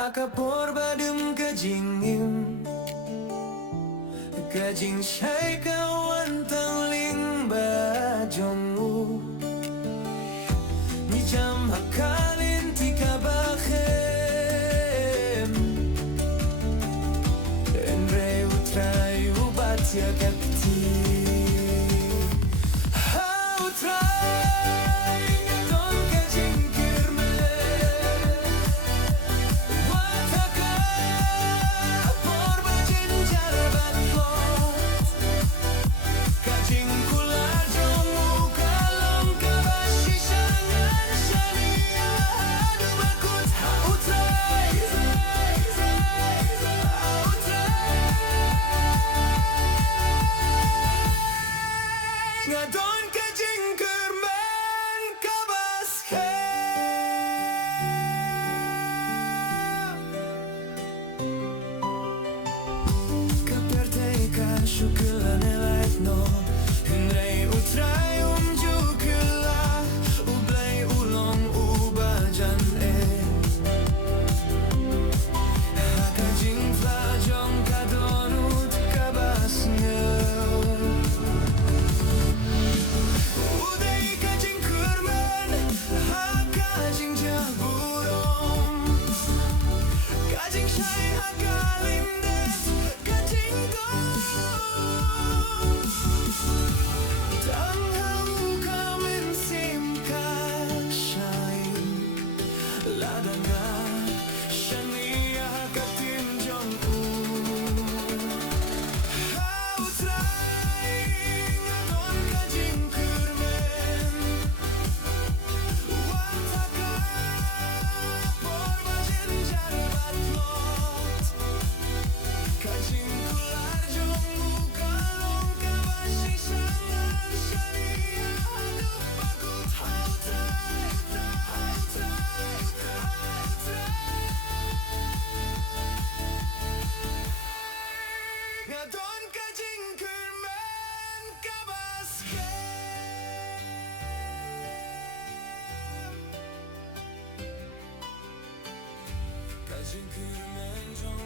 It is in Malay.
Akapor badum ke jingim ke jingshai kawan tangling ba jongu ni jam hakalin ti kaba hynrei U Trai U batia ktien U Trai ngadon ke jingkyrmen wataka porba jinjar batlot kajing kula jongu kalong kaba shisha ngan shaniah adu bakut U Trai ngadon ke jingkyrmen kabas ke pyrthei ka shukulan laitluid hynrei U Trai jukula U Blei ulong U bajan haka jingfla jong kadonut kabas Udai ka jingkyrmen haka jingjaburom ka jingsahshngaiñ haka lindet ka jinggong tanghang kamen sim ka shine lada nga shaniah ka jong U Trai ngadon ka jingkyrmen wataka porba jinjar batlot kajing kular jongu kalong kaba shisha ngan shaniah adu bakut U Trai ngadon ka jingkyrmen kabas ka jingkyrmen jong